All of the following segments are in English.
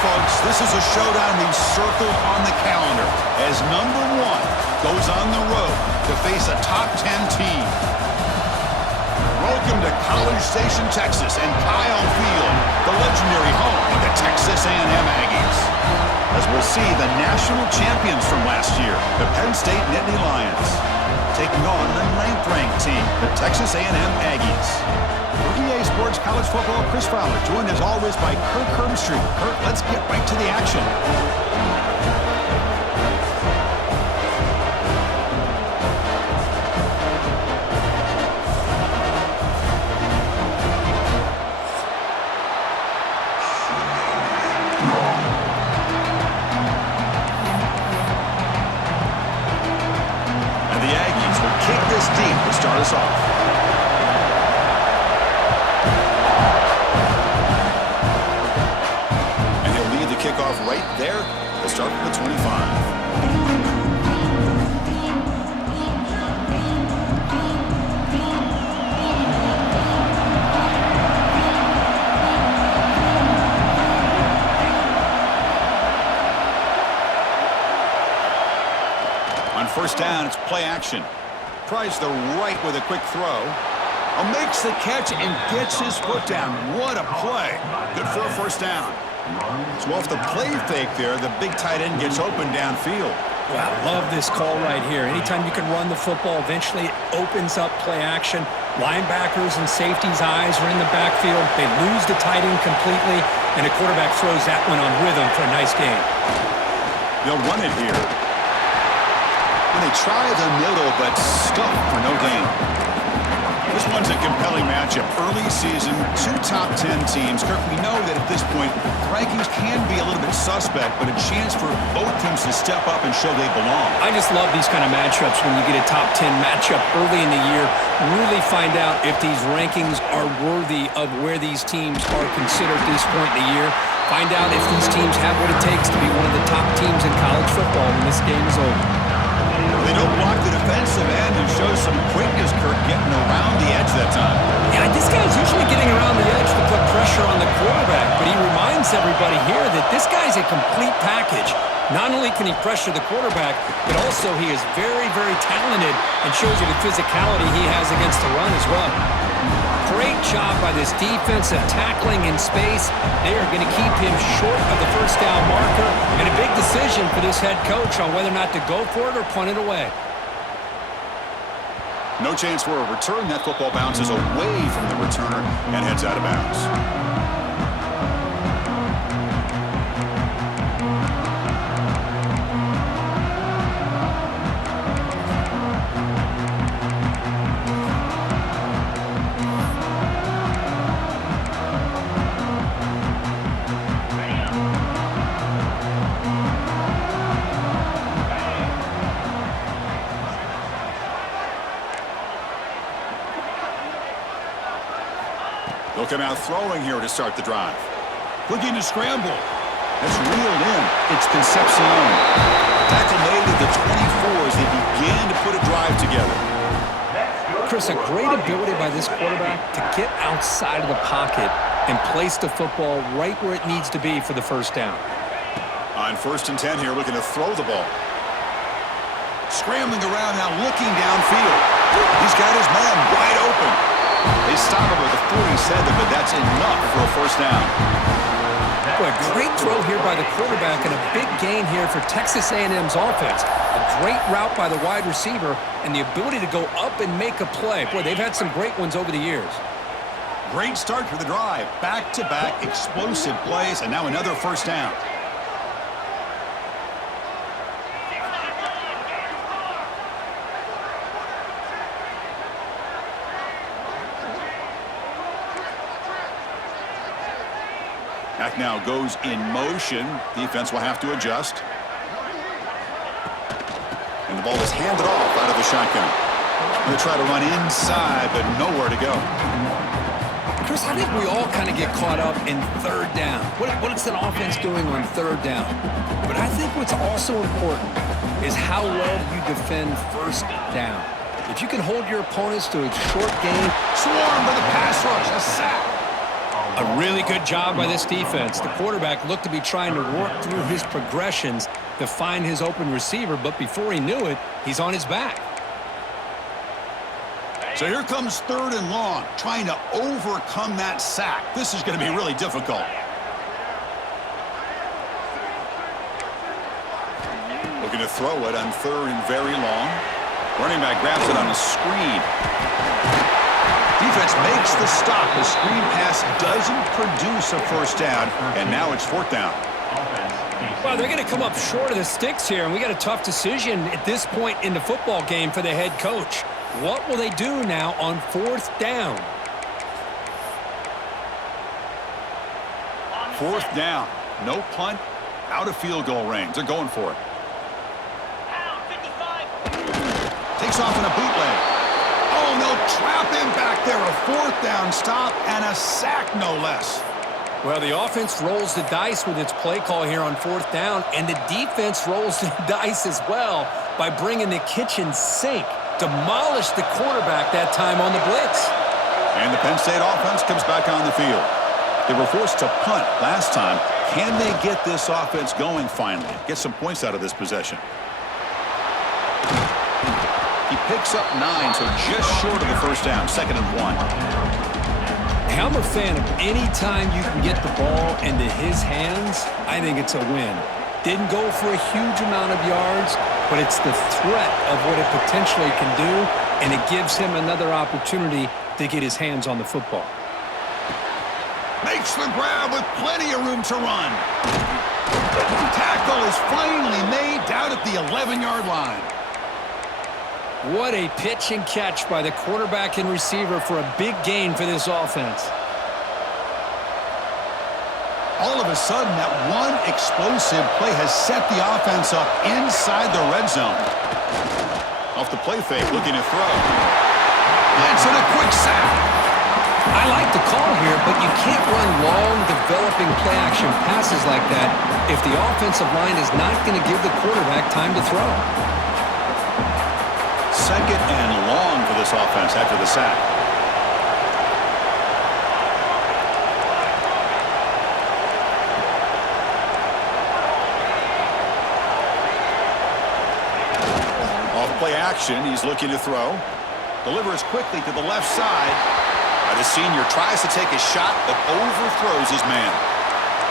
folks, this is a showdown we've circled on the calendar as number 1 goes on the road to face a top 10 team. Welcome to College Station, Texas, and Kyle Field, the legendary home of the Texas A&M Aggies. As we'll see the national champions from last year, the Penn State Nittany Lions, taking on the 9th-ranked team, the Texas A&M Aggies. For EA Sports College Football, Chris Fowler, joined as always by Kirk Hermstreet. Kirk, let's get right to the action. And the Aggies will kick this deep to start us off. Kickoff right there to start from the 25. On first down, it's play action. Tries the right with a quick throw. Makes the catch and gets his foot down. What a play. Good for a first down. So off the play fake there, the big tight end gets open downfield. Well, I love this call right here. Anytime you can run the football, eventually it opens up play action. Linebackers and safeties' eyes are in the backfield. They lose the tight end completely, and the quarterback throws that one on rhythm for a nice gain. They'll run it here. And they try the middle, but stuck for no gain. This one's a compelling matchup. Early season, 2 top 10 teams. Kirk, we know that at this point, the rankings can be a little bit suspect, but a chance for both teams to step up and show they belong. I just love these kind of matchups when you get a top 10 matchup early in the year. Really find out if these rankings are worthy of where these teams are considered at this point in the year. Find out if these teams have what it takes to be one of the top teams in college football when this game is over. They don't block the defensive end and show some quickness, Kirk, getting around the edge that time. Yeah, this guy's usually getting around the edge to put pressure on the quarterback, but he reminds everybody here that this guy's a complete package. Not only can he pressure the quarterback, but also he is very, very talented and shows you the physicality he has against the run as well. Great job by this defense of tackling in space. They are going to keep him short of the first down marker, and a big decision for this head coach on whether or not to go for it or punt it away. No chance for a return. That football bounces away from the returner and heads out of bounds. They'll come out throwing here to start the drive. Looking to scramble. That's reeled in. It's Concepcion. Tackle made at the 24 as they begin to put a drive together. Chris, a great ability by this quarterback to get outside of the pocket and place the football right where it needs to be for the first down. On 1st and 10 here, looking to throw the ball. Scrambling around now, looking downfield. He's got his man wide open. They stop him at the 47, but that's enough for a first down. Boy, a great throw here by the quarterback and a big gain here for Texas A&M's offense. A great route by the wide receiver and the ability to go up and make a play. Boy, they've had some great ones over the years. Great start to the drive. Back-to-back explosive plays, and now another first down. Back now goes in motion. Defense will have to adjust. And the ball is handed off out of the shotgun. They try to run inside, but nowhere to go. Chris, I think we all kind of get caught up in third down. What is an offense doing on third down? But I think what's also important is how well you defend first down. If you can hold your opponents to a short gain. Swarm for the pass rush, a sack. A really good job by this defense. The quarterback looked to be trying to work through his progressions to find his open receiver, but before he knew it, he's on his back. So here comes 3rd and long, trying to overcome that sack. This is going to be really difficult. Looking to throw it on 3rd and very long. Running back grabs it on a screen. Defense makes the stop. The screen pass doesn't produce a first down, and now it's 4th down. Well, they're going to come up short of the sticks here, and we got a tough decision at this point in the football game for the head coach. What will they do now on 4th down? 4th down. No punt. Out of field goal range. They're going for it. Takes off in a bootleg. Oh, and they'll trap him back there. A 4th down stop and a sack, no less. Well, the offense rolls the dice with its play call here on 4th down, and the defense rolls the dice as well by bringing the kitchen sink. Demolished the quarterback that time on the blitz. And the Penn State offense comes back on the field. They were forced to punt last time. Can they get this offense going finally? Get some points out of this possession. He picks up 9, so just short of the first down, 2nd and 1. I'm a fan of any time you can get the ball into his hands. I think it's a win. Didn't go for a huge amount of yards, but it's the threat of what it potentially can do, and it gives him another opportunity to get his hands on the football. Makes the grab with plenty of room to run. Tackle is finally made down at the 11-yard line. What a pitch and catch by the quarterback and receiver for a big gain for this offense. All of a sudden, that one explosive play has set the offense up inside the red zone. Off the play fake, looking to throw. It's in a quick sack. I like the call here, but you can't run long, developing play-action passes like that if the offensive line is not going to give the quarterback time to throw. 2nd and long for this offense after the sack. Play action, he's looking to throw. Delivers quickly to the left side. The senior tries to take a shot, but overthrows his man.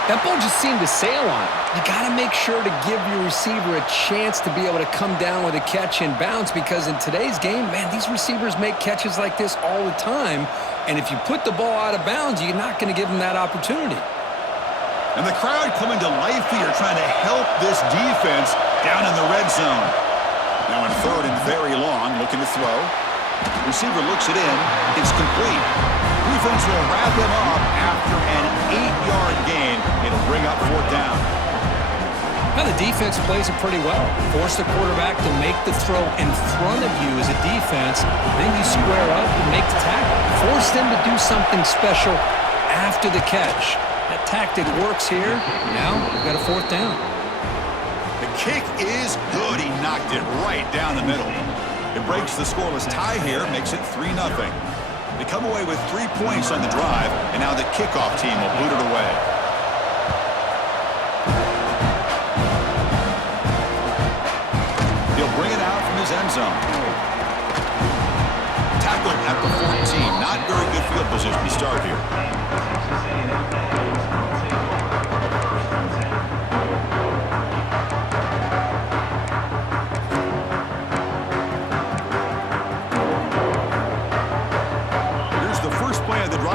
That ball just seemed to sail on him. You got to make sure to give your receiver a chance to be able to come down with a catch and bounce, because in today's game, man, these receivers make catches like this all the time, and if you put the ball out of bounds, you're not going to give them that opportunity. And the crowd coming to life here, trying to help this defense down in the red zone. Now in 3rd and very long, looking to throw. Receiver looks it in. It's complete. Defense will wrap him up after an 8-yard gain. It'll bring up 4th down. Now the defense plays it pretty well. Force the quarterback to make the throw in front of you as a defense. Then you square up and make the tackle. Force them to do something special after the catch. That tactic works here. Now we've got a 4th down. The kick is good. He knocked it right down the middle. It breaks the scoreless tie here, makes it 3-0. They come away with 3 points on the drive, and now the kickoff team will boot it away. He'll bring it out from his end zone. Tackled at the 14. Not very good field position to start here.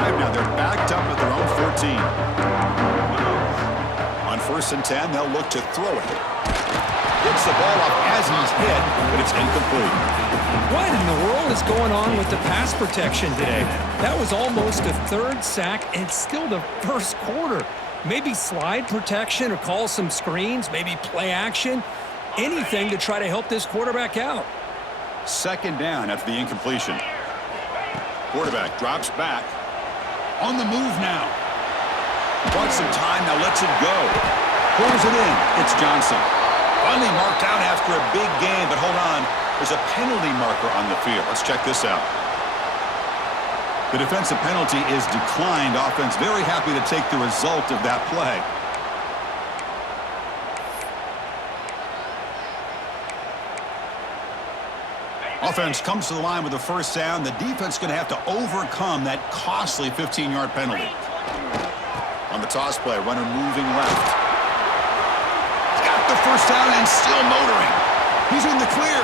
Now they're backed up at their own 14. On 1st and 10, they'll look to throw it. Gets the ball up as he's hit, but it's incomplete. What in the world is going on with the pass protection today? That was almost a 3rd sack, and it's still the 1st quarter. Maybe slide protection or call some screens, maybe play action, anything to try to help this quarterback out. 2nd down after the incompletion. Quarterback drops back. On the move now. Wants some time, now lets it go. Pulls it in. It's Johnson. Finally marked out after a big game, but hold on. There's a penalty marker on the field. Let's check this out. The defensive penalty is declined. Offense very happy to take the result of that play. Offense comes to the line with a first down. The defense is going to have to overcome that costly 15-yard penalty. On the toss play, runner moving left. Got the first down and still motoring. He's in the clear.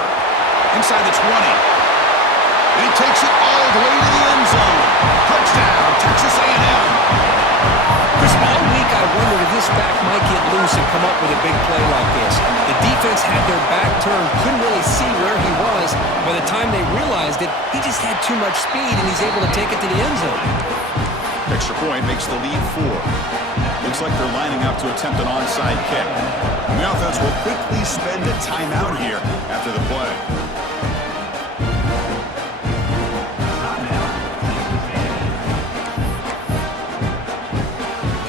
Inside the 20. He takes it all the way to the end zone. Touchdown, Texas A&M. Chris, all week I wondered if this back might get loose and come up with a big play like this. The defense had their back turned, couldn't really see where he was. By the time they realized it, he just had too much speed, and he's able to take it to the end zone. Extra point makes the lead 4. Looks like they're lining up to attempt an onside kick. The offense will quickly spend a timeout here after the play.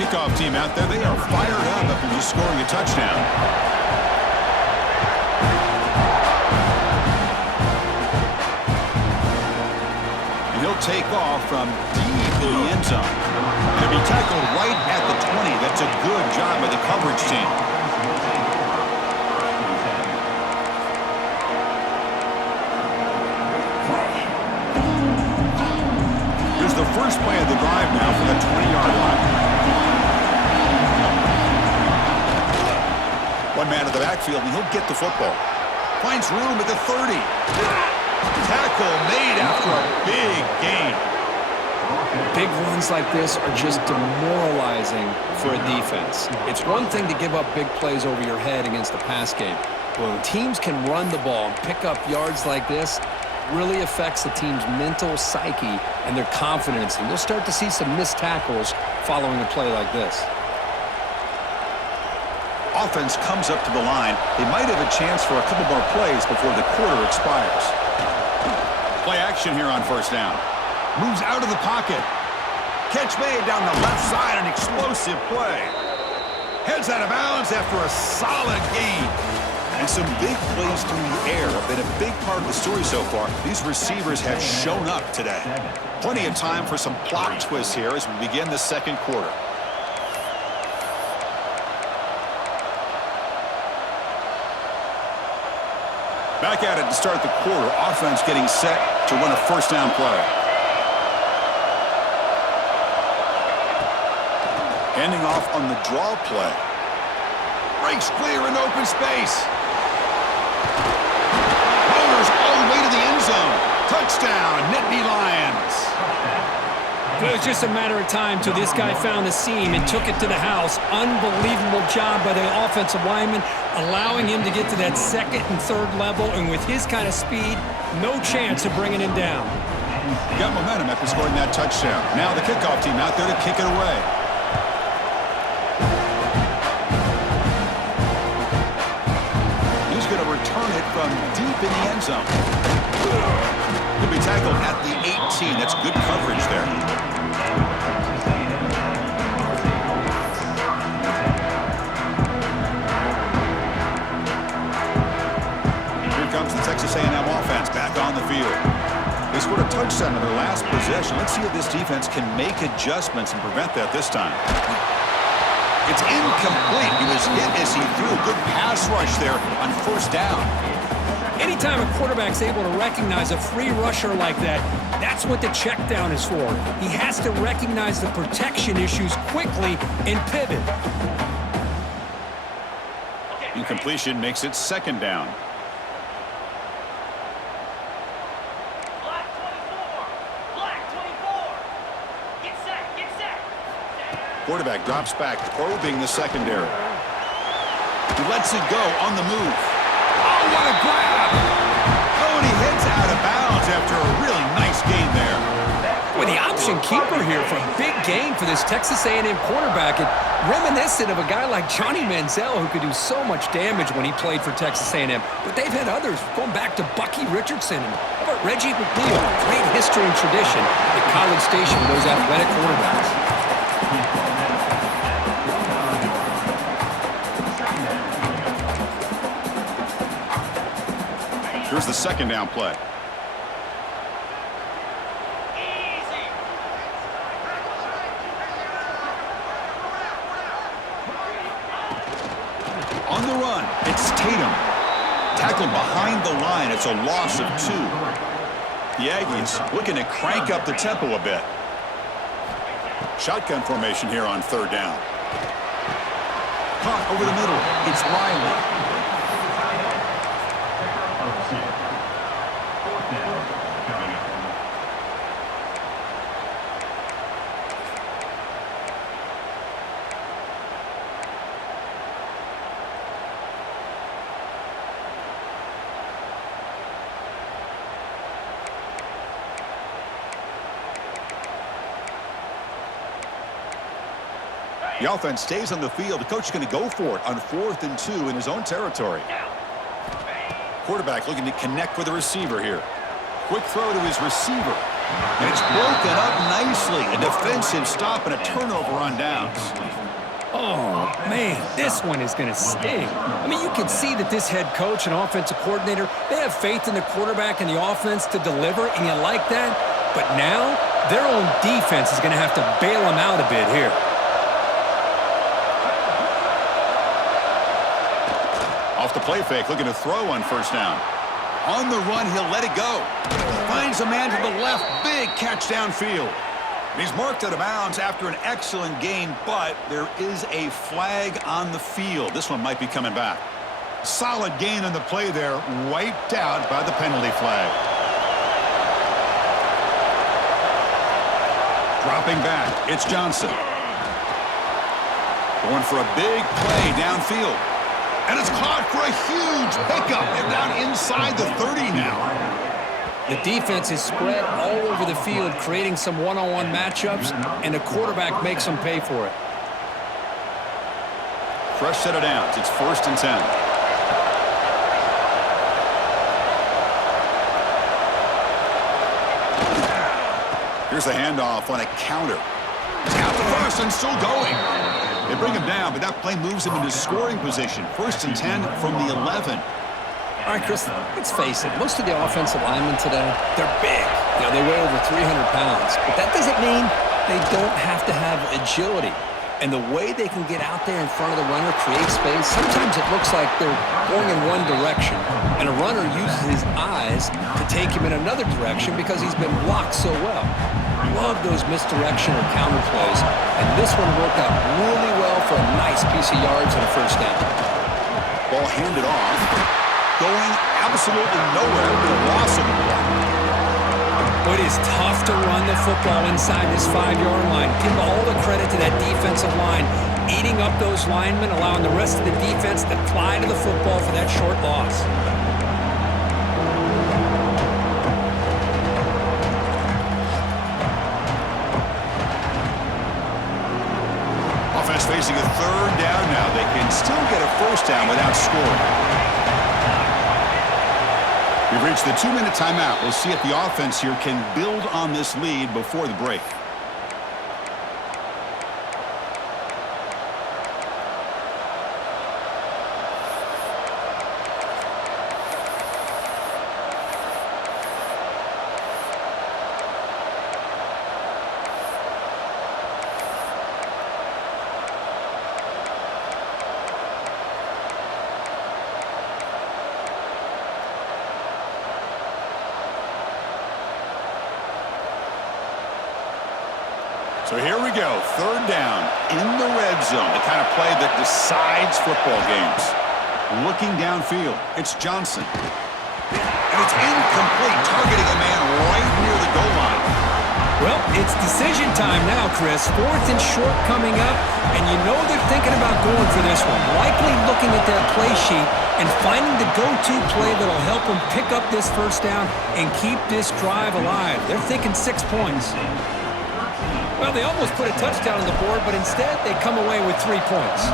Kickoff team out there, they are fired up after just scoring a touchdown. And he'll take off from deep in the end zone. And he'll be tackled right at the 20. That's a good job by the coverage team. Here's the first play of the drive now for the 20-yard line. One man in the backfield, and he'll get the football. Finds room at the 30. Tackle made after a big gain. Big runs like this are just demoralizing for a defense. It's one thing to give up big plays over your head against the pass game. But when teams can run the ball and pick up yards like this, it really affects the team's mental psyche and their confidence. And you'll start to see some missed tackles following a play like this. Offense comes up to the line. They might have a chance for a couple more plays before the quarter expires. Play action here on first down. Moves out of the pocket. Catch made down the left side, an explosive play. Heads out of bounds after a solid gain. And some big plays through the air have been a big part of the story so far. These receivers have shown up today. Plenty of time for some plot twists here as we begin the second quarter. Back at it to start the quarter. Offense getting set to run a first down play. Handing off on the draw play. Breaks clear in open space. Motors all the way to the end zone. Touchdown, Nittany Lions. It was just a matter of time till this guy found the seam and took it to the house. Unbelievable job by the offensive lineman, allowing him to get to that second and third level, and with his kind of speed, no chance of bringing him down. He got momentum after scoring that touchdown. Now the kickoff team out there to kick it away. He's going to return it from deep in the end zone. He'll be tackled at the 18. That's good coverage there. Here comes the Texas A&M offense back on the field. They scored a touchdown in their last possession. Let's see if this defense can make adjustments and prevent that this time. It's incomplete. He was hit as he threw a good pass rush there on first down. Anytime a quarterback's able to recognize a free rusher like that, that's what the check down is for. He has to recognize the protection issues quickly and pivot. Incompletion makes it second down. Quarterback drops back, probing the secondary. He lets it go on the move. Oh, what a grab! Oh, and he heads out of bounds after a really nice gain there. With the option keeper here for a big gain for this Texas A&M quarterback, and reminiscent of a guy like Johnny Manziel who could do so much damage when he played for Texas A&M. But they've had others, going back to Bucky Richardson and how about Reggie McNeil. Great history and tradition at College Station with those athletic quarterbacks. Here's the second down play. one. It's Tatum. Tackled behind the line. It's a loss of 2. The Aggies looking to crank up the tempo a bit. Shotgun formation here on 3rd down. Caught over the middle. It's Riley. The offense stays on the field. The coach is going to go for it on 4th and 2 in his own territory. Quarterback looking to connect with the receiver here. Quick throw to his receiver. And it's broken up nicely. A defensive stop and a turnover on downs. Oh, man, this one is going to sting. I mean, you can see that this head coach and offensive coordinator, they have faith in the quarterback and the offense to deliver, and you like that. But now, their own defense is going to have to bail them out a bit here. Off the play fake, looking to throw on 1st down. On the run, he'll let it go. Finds a man to the left. Big catch downfield. He's marked out of bounds after an excellent game, but there is a flag on the field. This one might be coming back. Solid gain on the play there, wiped out by the penalty flag. Dropping back, it's Johnson. Going for a big play downfield. And it's caught for a huge pickup. They're down inside the 30 now. The defense is spread all over the field, creating some one-on-one matchups, and the quarterback makes them pay for it. Fresh set of downs. It's 1st and 10. Here's the handoff on a counter. He's got the first and still going. They bring him down, but that play moves him into scoring position. 1st and 10 from the 11. All right, Chris, let's face it. Most of the offensive linemen today, they're big. You know, they weigh over 300 pounds. But that doesn't mean they don't have to have agility. And the way they can get out there in front of the runner, create space, sometimes it looks like they're going in one direction, and a runner uses his eyes to take him in another direction because he's been blocked so well. Love those misdirection or counter plays, and this one worked out really well for a nice piece of yards and a 1st down. Ball handed off, going absolutely nowhere with a loss of the ball. But it is tough to run the football inside this 5-yard line. Give all the credit to that defensive line, eating up those linemen, allowing the rest of the defense to fly to the football for that short loss. Offense facing a 3rd down now. They can still get a 1st down without scoring. We've reached the 2-minute timeout. We'll see if the offense here can build on this lead before the break. So here we go, 3rd down in the red zone, the kind of play that decides football games. Looking downfield, it's Johnson. And it's incomplete, targeting a man right near the goal line. Well, it's decision time now, Chris. 4th and short coming up, and you know they're thinking about going for this one. Likely looking at their play sheet and finding the go-to play that'll help them pick up this 1st down and keep this drive alive. They're thinking 6 points. Well, they almost put a touchdown on the board, but instead they come away with 3 points.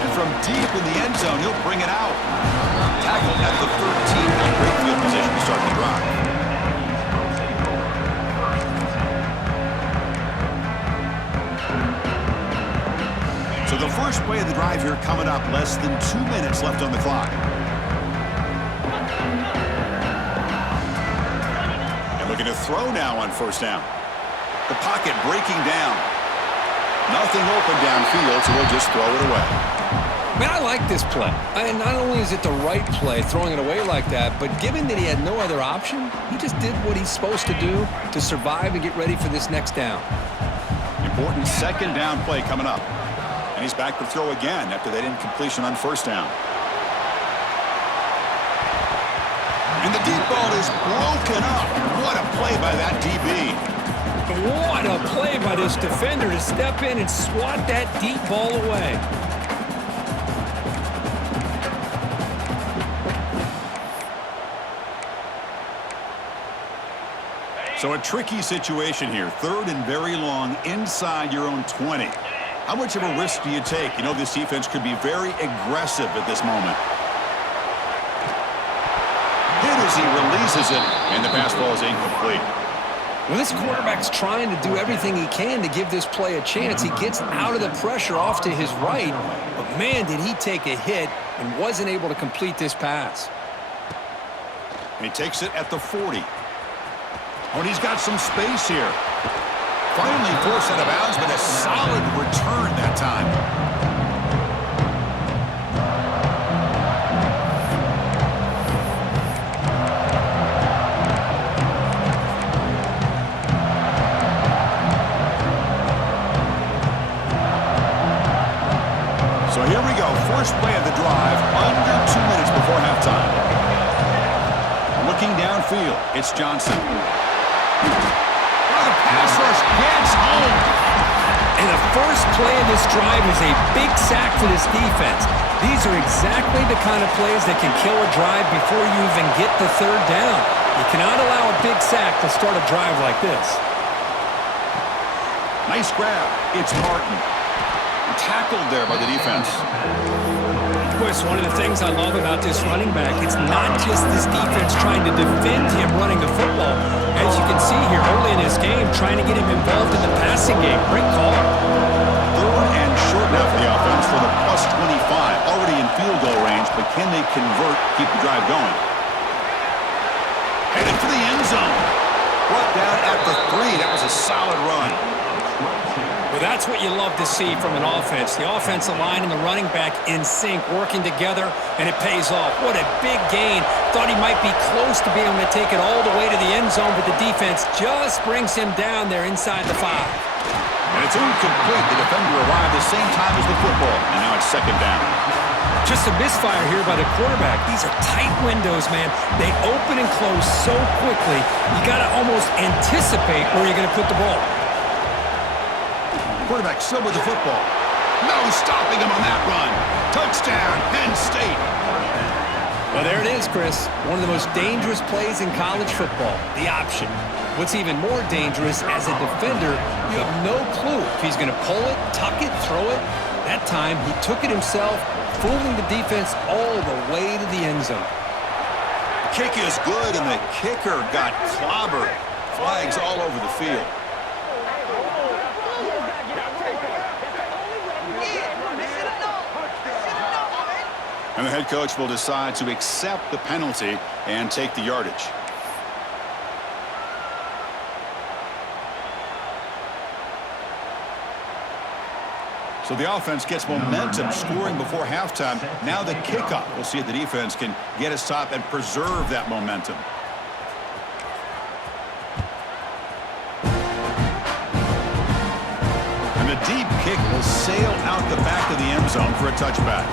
And from deep in the end zone, he'll bring it out. Tackled at the 13. Great field position to start the drive. So the first play of the drive here coming up, less than 2 minutes left on the clock. And looking to throw now on 1st down. The pocket breaking down. Nothing open downfield, so we'll just throw it away. Man, I like this play. And not only is it the right play, throwing it away like that, but given that he had no other option, he just did what he's supposed to do to survive and get ready for this next down. Important second down play coming up. And he's back to throw again after that incompletion on first down. And the deep ball is broken up. What a play by that DB. What a play by this defender to step in and swat that deep ball away. So a tricky situation here. Third and very long inside your own 20. How much of a risk do you take? You know, this defense could be very aggressive at this moment. Hit as he releases it, and the pass ball is incomplete. Well, this quarterback's trying to do everything he can to give this play a chance. He gets out of the pressure off to his right, but man, did he take a hit and wasn't able to complete this pass. And he takes it at the 40. Oh, and he's got some space here. Finally forced out of bounds, but a solid return that time. So here we go. First play of the drive, under 2 minutes before halftime. Looking downfield, it's Johnson. The pass rush gets home. And the first play of this drive is a big sack for this defense. These are exactly the kind of plays that can kill a drive before you even get the third down. You cannot allow a big sack to start a drive like this. Nice grab. It's Martin. Tackled there by the defense. Of course, one of the things I love about this running back, it's not just this defense trying to defend him running the football. As you can see here early in this game, trying to get him involved in the passing game. Great call. Third and short now for the offense for the plus 25. Already in field goal range, but can they convert, keep the drive going? Headed for the end zone. Brought down at the 3. That was a solid run. Well, that's what you love to see from an offense. The offensive line and the running back in sync, working together, and it pays off. What a big gain. Thought he might be close to being able to take it all the way to the end zone, but the defense just brings him down there inside the 5. And it's incomplete. The defender arrived the same time as the football, and now it's second down. Just a misfire here by the quarterback. These are tight windows, man. They open and close so quickly, you got to almost anticipate where you're going to put the ball. Quarterback still with the football. No stopping him on that run. Touchdown, Penn State. Well, there it is, Chris. One of the most dangerous plays in college football, the option. What's even more dangerous, as a defender, you have no clue if he's going to pull it, tuck it, throw it. That time, he took it himself, fooling the defense all the way to the end zone. Kick is good, and the kicker got clobbered. Flags all over the field. And the head coach will decide to accept the penalty and take the yardage. So the offense gets momentum, scoring before halftime. Now the kickoff. We'll see if the defense can get a stop and preserve that momentum. And the deep kick will sail out the back of the end zone for a touchback.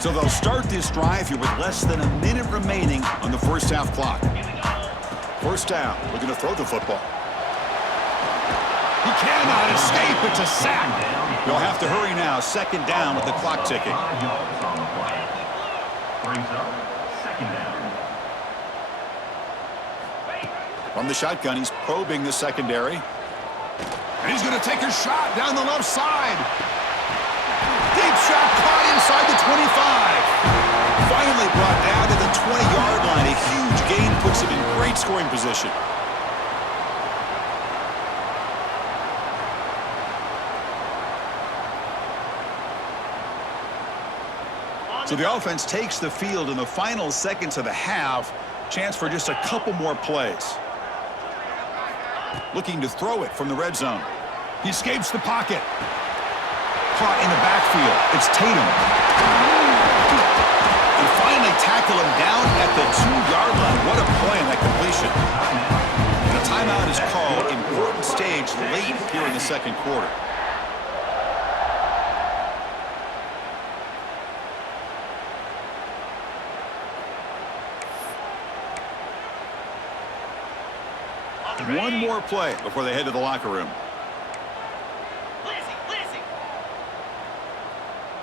So they'll start this drive here with less than a minute remaining on the first half clock. First down, looking to throw the football. He cannot escape. It's a sack. You'll have to hurry now. Second down with the clock ticking. From the shotgun, he's probing the secondary. And he's going to take a shot down the left side. Deep shot caught inside the 25. Finally brought down to the 20-yard line. A huge gain puts him in great great scoring position. So the offense takes the field in the final seconds of the half. Chance for just a couple more plays. Looking to throw it from the red zone. He escapes the pocket. Caught in the backfield. It's Tatum. And finally tackle him down at the 2-yard line. What a play on that completion. And a timeout is called. Important stage late here in the second quarter. One more play before they head to the locker room. Lizzie.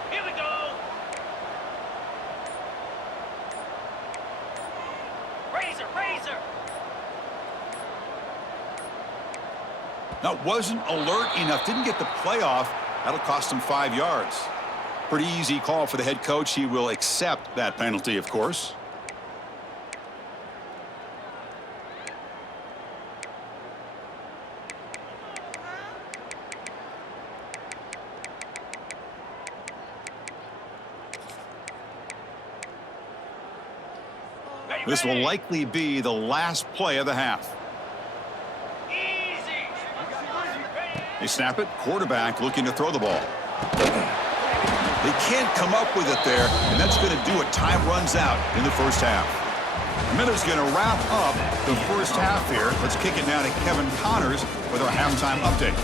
Here we go. Razor. Now, wasn't alert enough. Didn't get the play off. That'll cost him 5 yards. Pretty easy call for the head coach. He will accept that penalty, of course. This will likely be the last play of the half. Easy. They snap it. Quarterback looking to throw the ball. They can't come up with it there, and that's going to do it. Time runs out in the first half. Miller's going to wrap up the first half here. Let's kick it now to Kevin Connors with our halftime update.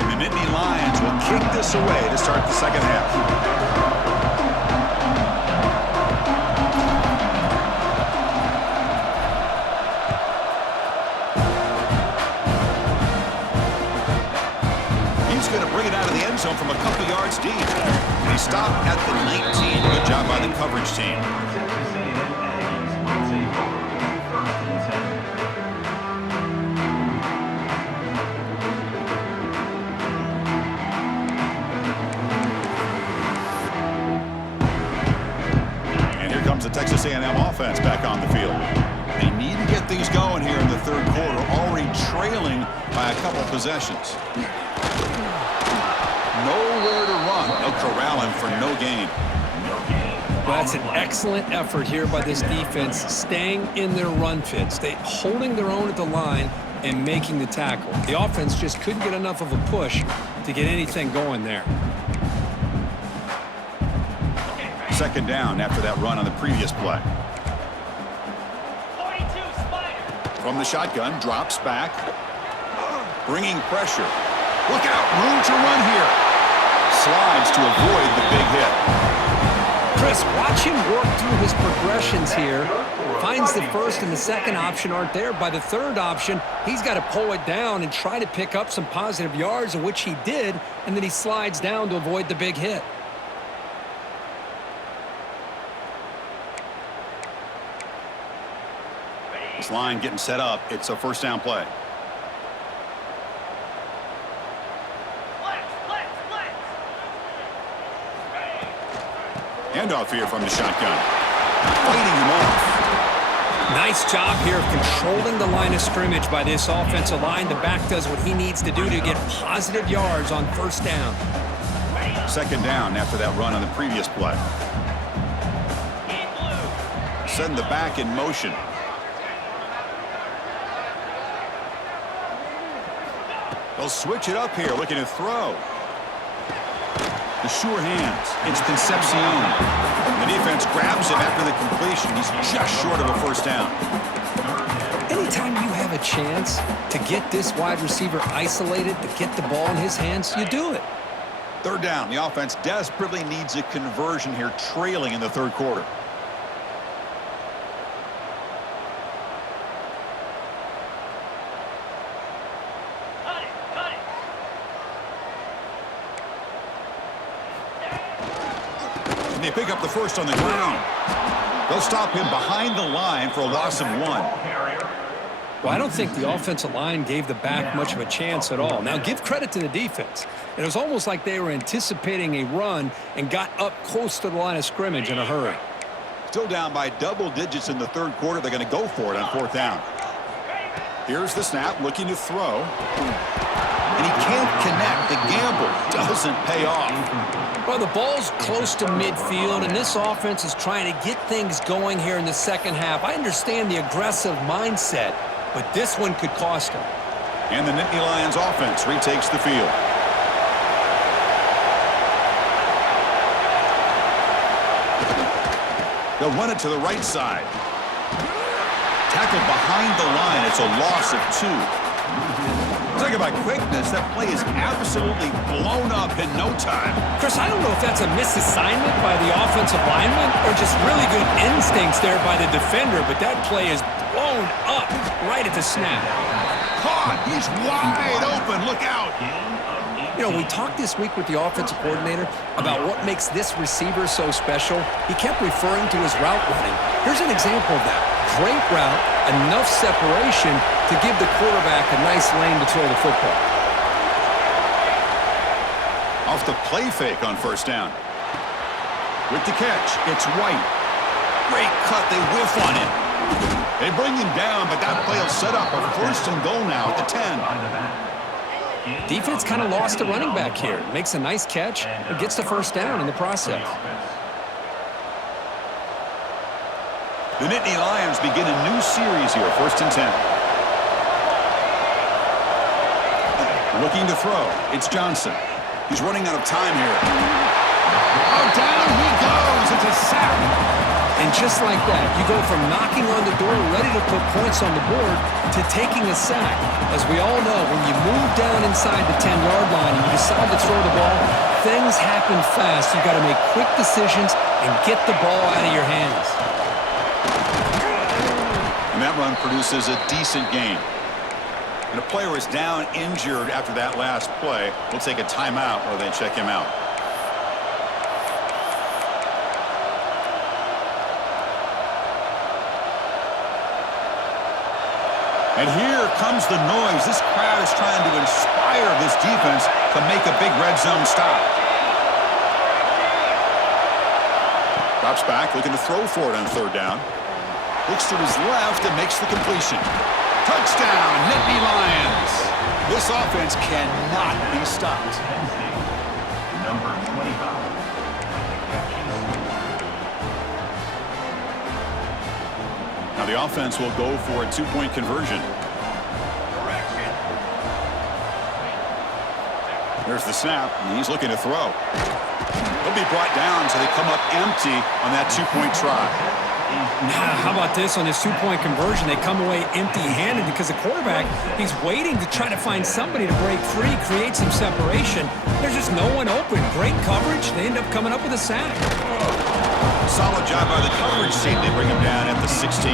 And the Nittany Lions will kick this away to start the second half. Going to bring it out of the end zone from a couple yards deep. They stop at the 19. Good job by the coverage team. And here comes the Texas A&M offense back on the field. They need to get things going here in the third quarter, already trailing by a couple possessions. Nowhere to run. They'll corral him for no gain. Well, that's an excellent effort here by this defense, staying in their run fits, holding their own at the line and making the tackle. The offense just couldn't get enough of a push to get anything going there. Second down after that run on the previous play. 42 Spider. From the shotgun, drops back, bringing pressure. Look out, room to run here. Slides to avoid the big hit. Chris, watch him work through his progressions here. Finds the first and the second option aren't there. By the third option, he's got to pull it down and try to pick up some positive yards, of which he did, and then he slides down to avoid the big hit. This line getting set up. It's a first down play. Handoff here from the shotgun. Fighting him off. Nice job here of controlling the line of scrimmage by this offensive line. The back does what he needs to do to get positive yards on first down. Second down after that run on the previous play. Send the back in motion. They'll switch it up here, looking to throw. The sure hands. It's Concepcion. The defense grabs him after the completion. He's just short of a first down. Anytime you have a chance to get this wide receiver isolated, to get the ball in his hands, you do it. Third down. The offense desperately needs a conversion here, trailing in the third quarter. They pick up the first on the ground. They'll stop him behind the line for a loss of 1. Well, I don't think the offensive line gave the back much of a chance at all. Now, give credit to the defense. It was almost like they were anticipating a run and got up close to the line of scrimmage in a hurry. Still down by double digits in the third quarter. They're going to go for it on fourth down. Here's the snap, looking to throw. And he can't connect. The gamble doesn't pay off. Well, the ball's close to midfield, and this offense is trying to get things going here in the second half. I understand the aggressive mindset, but this one could cost them. And the Nittany Lions offense retakes the field. They'll run it to the right side. Tackled behind the line. It's a loss of 2. Talk about quickness. That play is absolutely blown up in no time. Chris, I don't know if that's a misassignment by the offensive lineman or just really good instincts there by the defender, but that play is blown up right at the snap. Caught. He's wide open. Look out. You know, we talked this week with the offensive coordinator about what makes this receiver so special. He kept referring to his route running. Here's an example of that. Great route, enough separation to give the quarterback a nice lane to throw the football. Off the play fake on first down. With the catch, it's White. Great cut. They whiff on him. They bring him down, but that play will set up a first and goal now at the 10. Defense kind of lost a running back here. Makes a nice catch and gets the first down in the process. The Nittany Lions begin a new series here, first and 10. Looking to throw. It's Johnson. He's running out of time here. Oh, down he goes. It's a sack. And just like that, you go from knocking on the door, ready to put points on the board, to taking a sack. As we all know, when you move down inside the 10-yard line and you decide to throw the ball, things happen fast. You've got to make quick decisions and get the ball out of your hands. And that run produces a decent gain. And a player is down injured after that last play. We'll take a timeout while they check him out. And here comes the noise. This crowd is trying to inspire this defense to make a big red zone stop. Drops back, looking to throw for it on third down. Looks to his left and makes the completion. Touchdown, Nittany Lions. This offense cannot be stopped. Number 25. Now the offense will go for a two-point conversion. There's the snap, and he's looking to throw. He'll be brought down so they come up empty on that two-point try. Now, how about this on this two-point conversion? They come away empty-handed because the quarterback, he's waiting to try to find somebody to break free, create some separation. There's just no one open. Great coverage. They end up coming up with a sack. Solid job by the coverage team. They bring him down at the 16.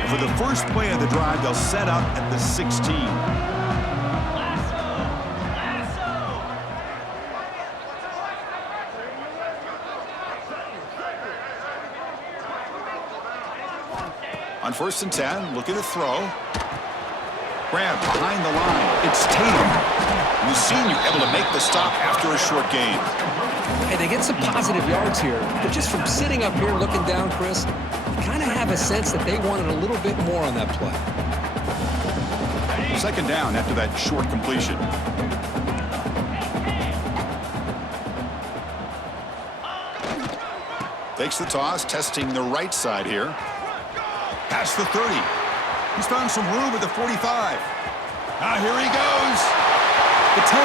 And for the first play of the drive, they'll set up at the 16. On first and 10, looking to throw. Grab behind the line. It's Tatum. And the senior able to make the stop after a short gain. Hey, they get some positive yards here, but just from sitting up here looking down, Chris, you kind of have a sense that they wanted a little bit more on that play. Second down after that short completion. Takes the toss, testing the right side here. Past the 30. He's found some room at the 45. Now here he goes. The 10.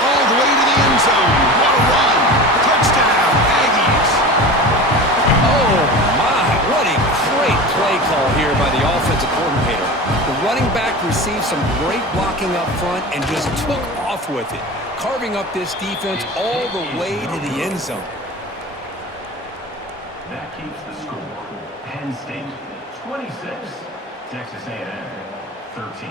All the way to the end zone. What a run. Touchdown, Aggies. Oh, my. What a great play call here by the offensive coordinator. The running back received some great blocking up front and just took off with it, carving up this defense all the way to the end zone. That keeps the score. Penn State 26, Texas A&M 13.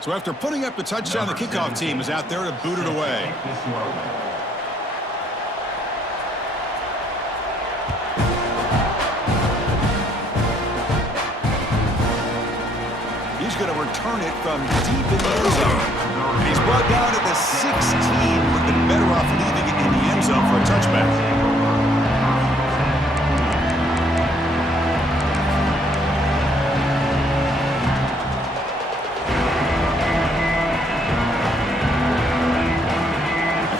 So after putting up the touchdown, the kickoff team is out there to boot it away. return it from deep in the end zone. And he's brought down at the 16. Would have been better off leaving it in the end zone for a touchback.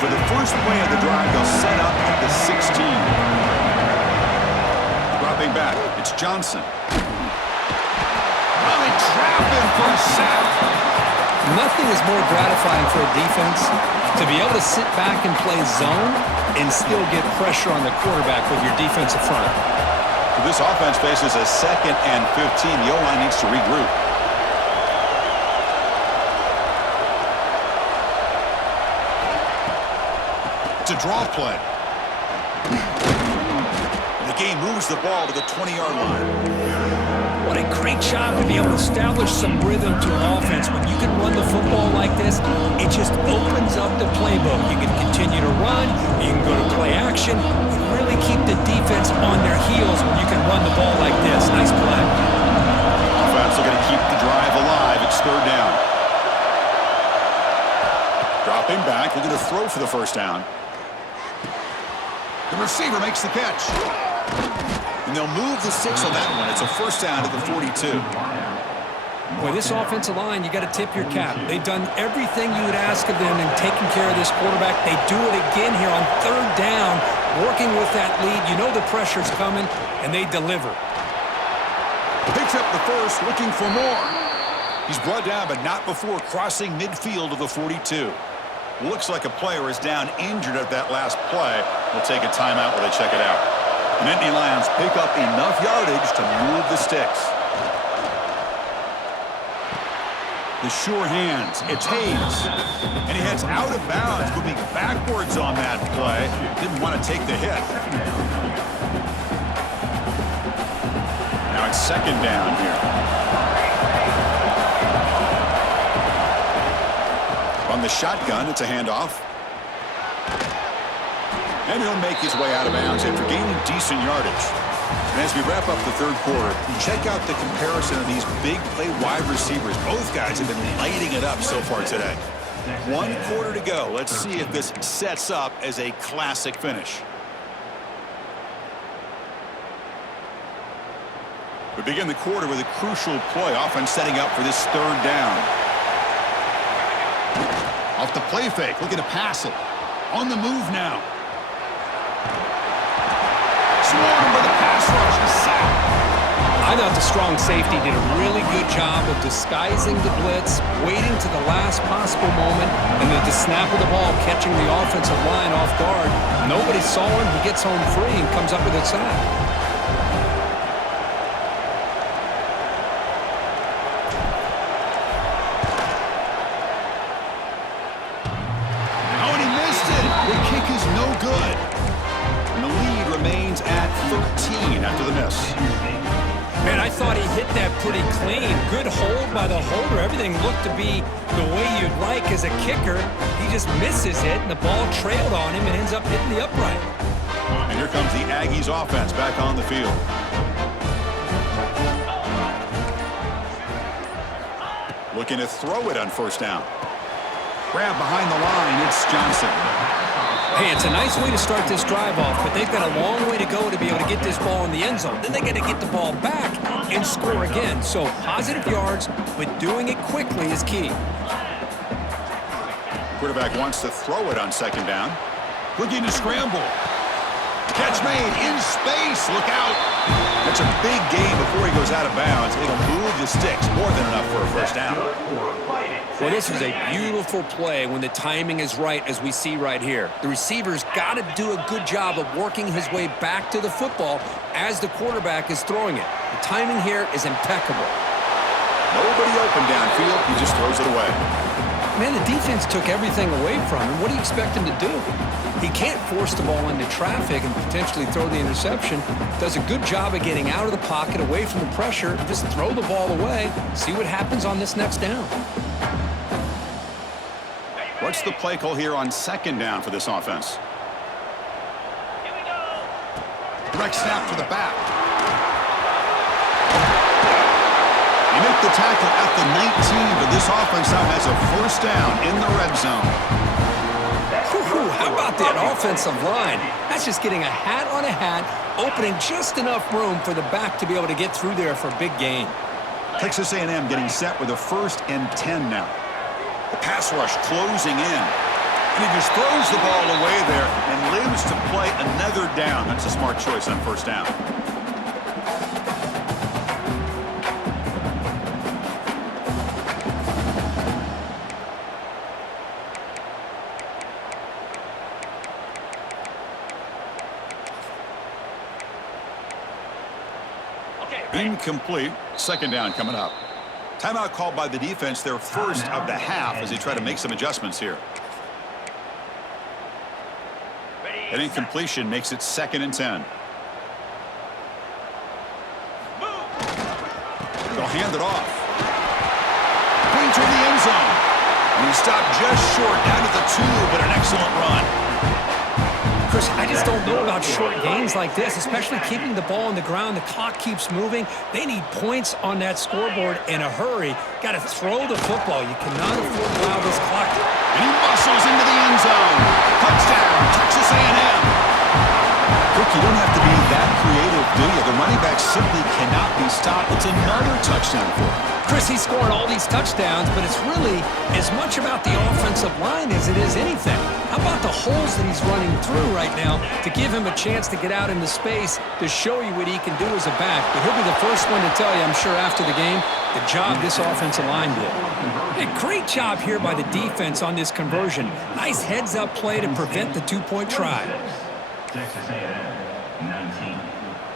For the first play of the drive, they'll set up at the 16. Dropping back, it's Johnson. Oh, they trap him for a sack. Nothing is more gratifying for a defense to be able to sit back and play zone and still get pressure on the quarterback with your defensive front. This offense faces a 2nd and 15. The O-line needs to regroup. It's a draw play. The game moves the ball to the 20-yard line. What a great job to be able to establish some rhythm to an offense. When you can run the football like this, it just opens up the playbook. You can continue to run, you can go to play action, really keep the defense on their heels when you can run the ball like this. Nice play. Offense looking to keep the drive alive. It's 3rd down. Dropping back, looking to throw for the first down. The receiver makes the catch. And they'll move the 6 on that one. It's a first down at the 42. Boy, this offensive line, you got to tip your cap. They've done everything you would ask of them in taking care of this quarterback. They do it again here on 3rd down, working with that lead. You know the pressure's coming, and they deliver. Picks up the first, looking for more. He's brought down, but not before crossing midfield of the 42. Looks like a player is down injured at that last play. We'll take a timeout while they check it out. The Nittany Lions pick up enough yardage to move the sticks. The sure hands. It's Hayes. And he heads out of bounds, moving backwards on that play. Didn't want to take the hit. Now it's 2nd down here. From the shotgun, it's a handoff. And he'll make his way out of bounds after gaining decent yardage. And as we wrap up the 3rd quarter, check out the comparison of these big play wide receivers. Both guys have been lighting it up so far today. 1 quarter to go. Let's see if this sets up as a classic finish. We begin the quarter with a crucial play, offense setting up for this 3rd down. Off the play fake, looking to pass it. On the move now. Swarmed by the pass rush, the sack. I thought the strong safety did a really good job of disguising the blitz, waiting to the last possible moment, and then the snap of the ball catching the offensive line off guard. Nobody saw him. He gets home free and comes up with a sack. Oh, and he missed it. The kick is no good. And the lead remains at 13 after the miss. Man, I thought he hit that pretty clean. Good hold by the holder. Everything looked to be the way you'd like as a kicker. He just misses it, and the ball trailed on him and ends up hitting the upright. And here comes the Aggies offense back on the field. Looking to throw it on first down. Grab behind the line, it's Johnson. Hey, it's a nice way to start this drive off, but they've got a long way to go to be able to get this ball in the end zone. Then they got to get the ball back and score again. So positive yards, but doing it quickly is key. Quarterback wants to throw it on second down. Looking to scramble. Catch made in space. Look out. That's a big gain before he goes out of bounds. It'll move the sticks. More than enough for a first down. Well, this is a beautiful play when the timing is right, as we see right here. The receiver's got to do a good job of working his way back to the football as the quarterback is throwing it. The timing here is impeccable. Nobody open downfield. He just throws it away. Man, the defense took everything away from him. What do you expect him to do? He can't force the ball into traffic and potentially throw the interception. Does a good job of getting out of the pocket, away from the pressure, just throw the ball away, see what happens on this next down. What's the play call here on second down for this offense? Direct snap to the back. They make the tackle at the 19, but this offense now has a first down in the red zone. How about that offensive line? That's just getting a hat on a hat, opening just enough room for the back to be able to get through there for a big gain. Texas A&M getting set with a 1st and 10 now. The pass rush closing in. And he just throws the ball away there and lives to play another down. That's a smart choice on 1st down. Incomplete. 2nd down coming up. Timeout called by the defense, their first of the half as they try to make some adjustments here. An incompletion makes it 2nd and 10. They'll hand it off. Going toward the end zone. And he stopped just short down to the 2, but an excellent run. Chris, I just don't know about short gains like this, especially keeping the ball on the ground. The clock keeps moving. They need points on that scoreboard in a hurry. Got to throw the football. You cannot afford to allow this clock. And he muscles into the end zone. Touchdown, Texas A&M. Look, you don't have to be that creative, do you? The running back simply cannot be stopped. It's another touchdown for him. Chris, he's scoring all these touchdowns, but it's really as much about the offensive line as it is anything. How about the holes that he's running through right now to give him a chance to get out into space to show you what he can do as a back? But he'll be the first one to tell you, I'm sure, after the game, the job this offensive line did. A great job here by the defense on this conversion. Nice heads-up play to prevent the 2-point try. Texas A&M, 19.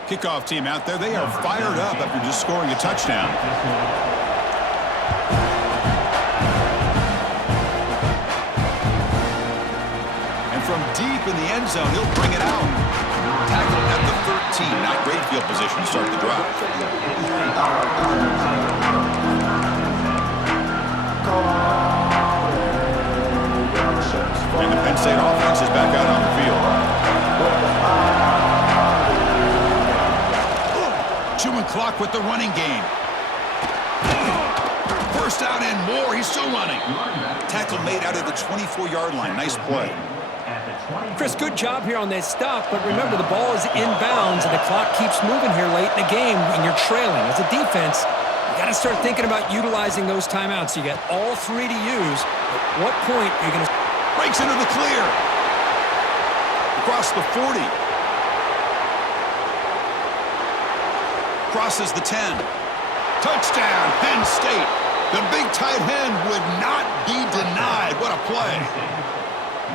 Kickoff team out there, they are fired up after just scoring a touchdown. And from deep in the end zone, he'll bring it out. Tackled at the 13, not great field position to start the drive. And the Penn State offense is back out on the field. Chewing clock with the running game. First down and more. He's still running. Tackle made out of the 24-yard line. Nice play. Chris, good job here on that stop, but remember the ball is inbounds and the clock keeps moving here late in the game and you're trailing. As a defense, you got to start thinking about utilizing those timeouts. You got all 3 to use. At what point are you going to... Breaks into the clear. Across the 40. Crosses the 10. Touchdown, Penn State. The big tight end would not be denied. What a play.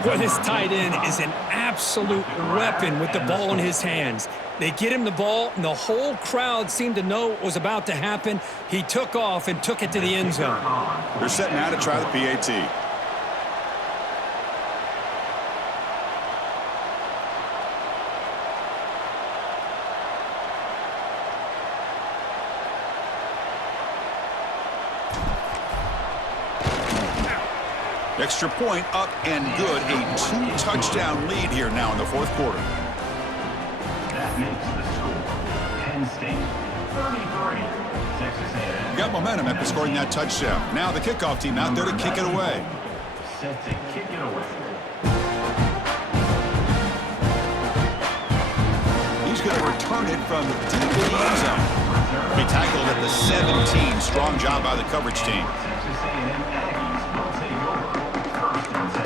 Boy, this tight end is an absolute weapon with the ball in his hands. They get him the ball, and the whole crowd seemed to know what was about to happen. He took off and took it to the end zone. They're setting out to try the PAT. Extra point up and good. A 2-touchdown lead here now in the 4th quarter. That makes the score. Penn State, 33. Texas A&M. Got momentum after scoring that touchdown. Now the kickoff team out there to kick it away. Set to kick it away. He's going to return it from deep in the end zone. He tackled at the 17. Strong job by the coverage team. Texas A&M Aggies will take over. 1st and 10.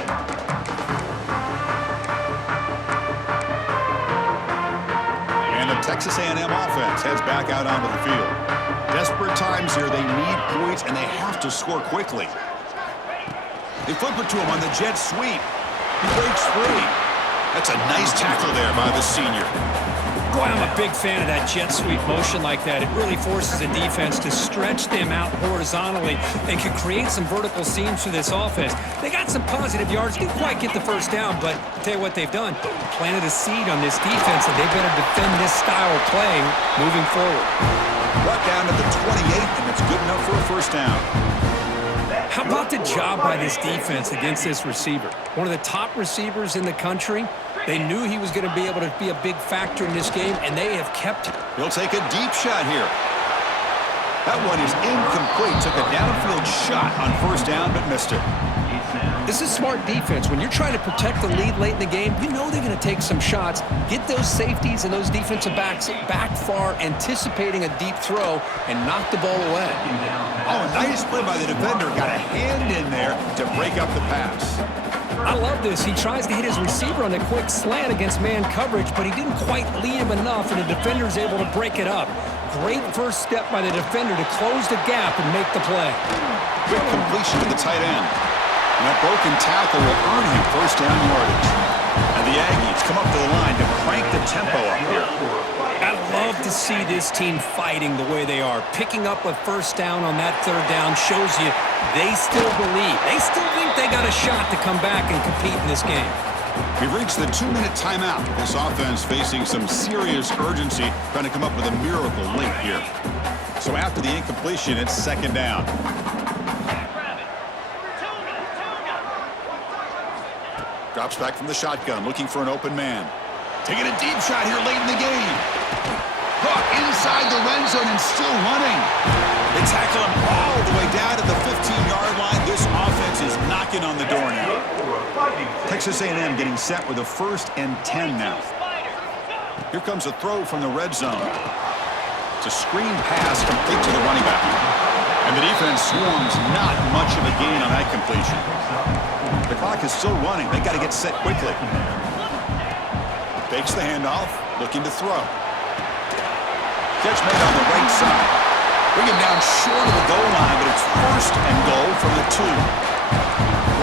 And the Texas A&M offense heads back out onto the field. Desperate times here. They need points, and they have to score quickly. They flip it to him on the jet sweep. He breaks free. That's a nice tackle there by the senior. Boy, I'm a big fan of that jet sweep motion like that. It really forces a defense to stretch them out horizontally and can create some vertical seams for this offense. They got some positive yards. Didn't quite get the first down, but I'll tell you what they've done. Planted a seed on this defense, and they better defend this style of play moving forward. Brought down to the 28, and it's good enough for a first down. How about the job by this defense against this receiver? One of the top receivers in the country. They knew he was going to be able to be a big factor in this game, and they have kept him. He'll take a deep shot here. That one is incomplete. Took a downfield shot on first down, but missed it. This is smart defense. When you're trying to protect the lead late in the game, you know they're going to take some shots, get those safeties and those defensive backs back far, anticipating a deep throw, and knock the ball away. Oh, nice play by the defender. Got a hand in there to break up the pass. I love this. He tries to hit his receiver on a quick slant against man coverage, but he didn't quite lead him enough, and the defender's able to break it up. Great first step by the defender to close the gap and make the play. Quick completion to the tight end. And that broken tackle will earn him first down yardage. And the Aggies come up to the line to crank the tempo up here. I love to see this team fighting the way they are. Picking up a first down on that third down shows you they still believe. They still think they got a shot to come back and compete in this game. We've reached the 2-minute timeout. This offense facing some serious urgency, trying to come up with a miracle late here. So after the incompletion, it's second down. Drops back from the shotgun, looking for an open man. Taking a deep shot here late in the game. Caught inside the red zone and still running. They tackle him all the way down to the 15-yard line. This offense is knocking on the door now. Texas A&M getting set with a 1st and 10 now. Here comes a throw from the red zone. It's a screen pass complete to the running back. And the defense swarms not much of a gain on that completion. The clock is still running. They got to get set quickly. Fakes the handoff, looking to throw. Catch made on the right side. Bring him down short of the goal line, but it's 1st and goal from the 2.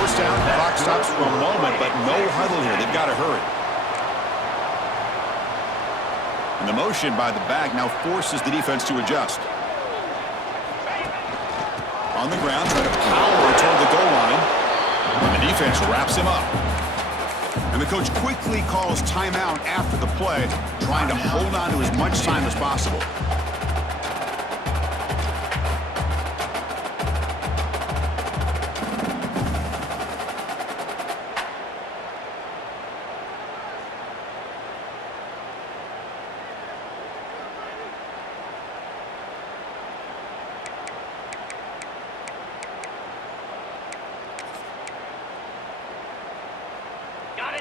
First down, the clock stops for a moment, but no huddle here. They've got to hurry. And the motion by the back now forces the defense to adjust. On the ground, trying to power toward the goal line. And the defense wraps him up. And the coach quickly calls timeout after the play, trying to hold on to as much time as possible.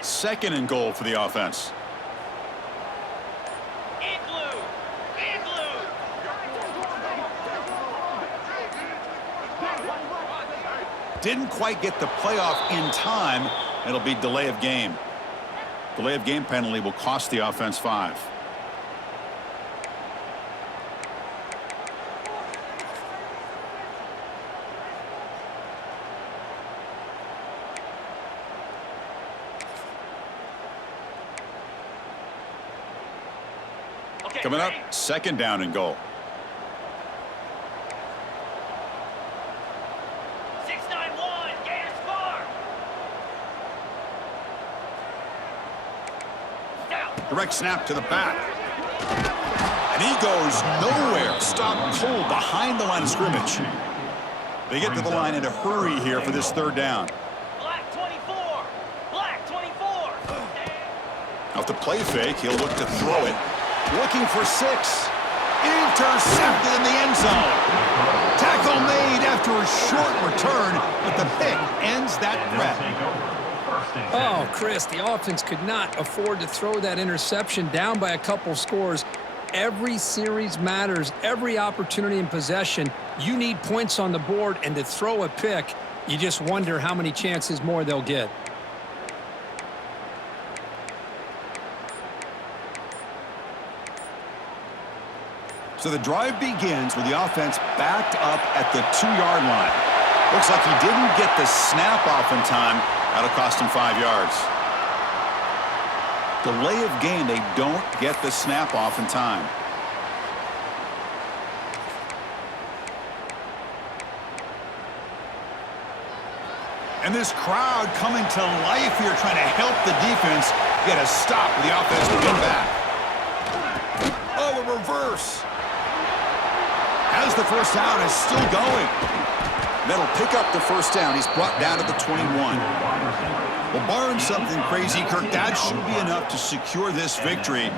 Second and goal for the offense. Didn't quite get the playoff in time. It'll be delay of game. Delay of game penalty will cost the offense 5. Coming up, second down and goal. 691, Gators far. Direct snap to the back. And he goes nowhere. Stopped cold behind the line of scrimmage. They get to the line in a hurry here for this third down. Black 24. Black 24. Off the play fake, he'll look to throw it. Looking for 6. Intercepted in the end zone. Tackle made after a short return, but the pick ends that threat. Oh, Chris, the offense could not afford to throw that interception down by a couple scores. Every series matters. Every opportunity in possession. You need points on the board, and to throw a pick, you just wonder how many chances more they'll get. So the drive begins with the offense backed up at the 2-yard line. Looks like he didn't get the snap off in time. That'll cost him 5 yards. Delay of game, they don't get the snap off in time. And this crowd coming to life here, trying to help the defense get a stop with the offense to get back. Oh, a reverse. As the first down is still going. That'll pick up the first down. He's brought down to the 21. Well, barring something crazy, Kirk, that should be enough to secure this victory.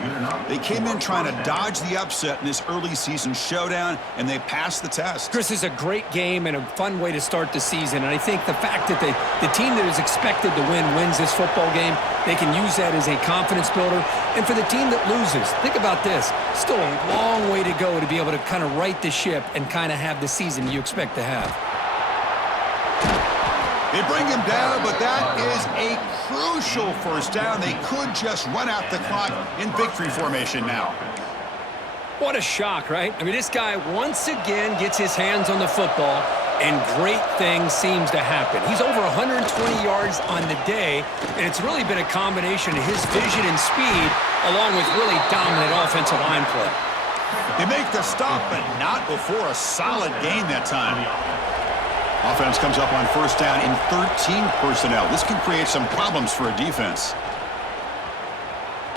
They came in trying to dodge the upset in this early season showdown, and they passed the test. Chris, is a great game and a fun way to start the season. And I think the fact that the team that is expected to win wins this football game, they can use that as a confidence builder. And for the team that loses, think about this. Still a long way to go to be able to kind of right the ship and kind of have the season you expect to have. They bring him down, but that is a crucial first down. They could just run out the clock in victory formation now. What a shock, right? I mean, this guy once again gets his hands on the football, and great things seems to happen. He's over 120 yards on the day, and it's really been a combination of his vision and speed, along with really dominant offensive line play. They make the stop, but not before a solid gain that time. Offense comes up on first down in 13 personnel. This can create some problems for a defense.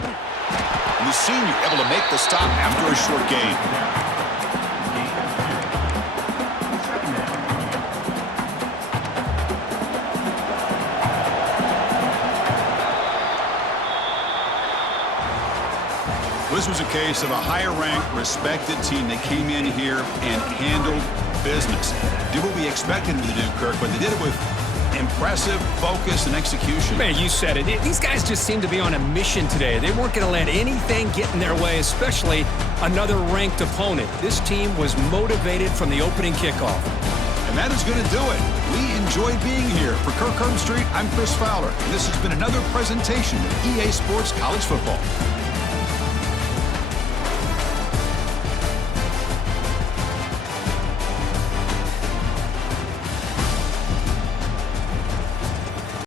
And the senior able to make the stop after a short gain. This was a case of a higher-ranked, respected team that came in here and handled business. Did what we expected them to do, Kirk, but they did it with impressive focus and execution. Man, you said it. These guys just seem to be on a mission today. They weren't going to let anything get in their way, especially another ranked opponent. This team was motivated from the opening kickoff. And that is going to do it. We enjoyed being here. For Kirk Street, I'm Chris Fowler, and this has been another presentation of EA Sports College Football.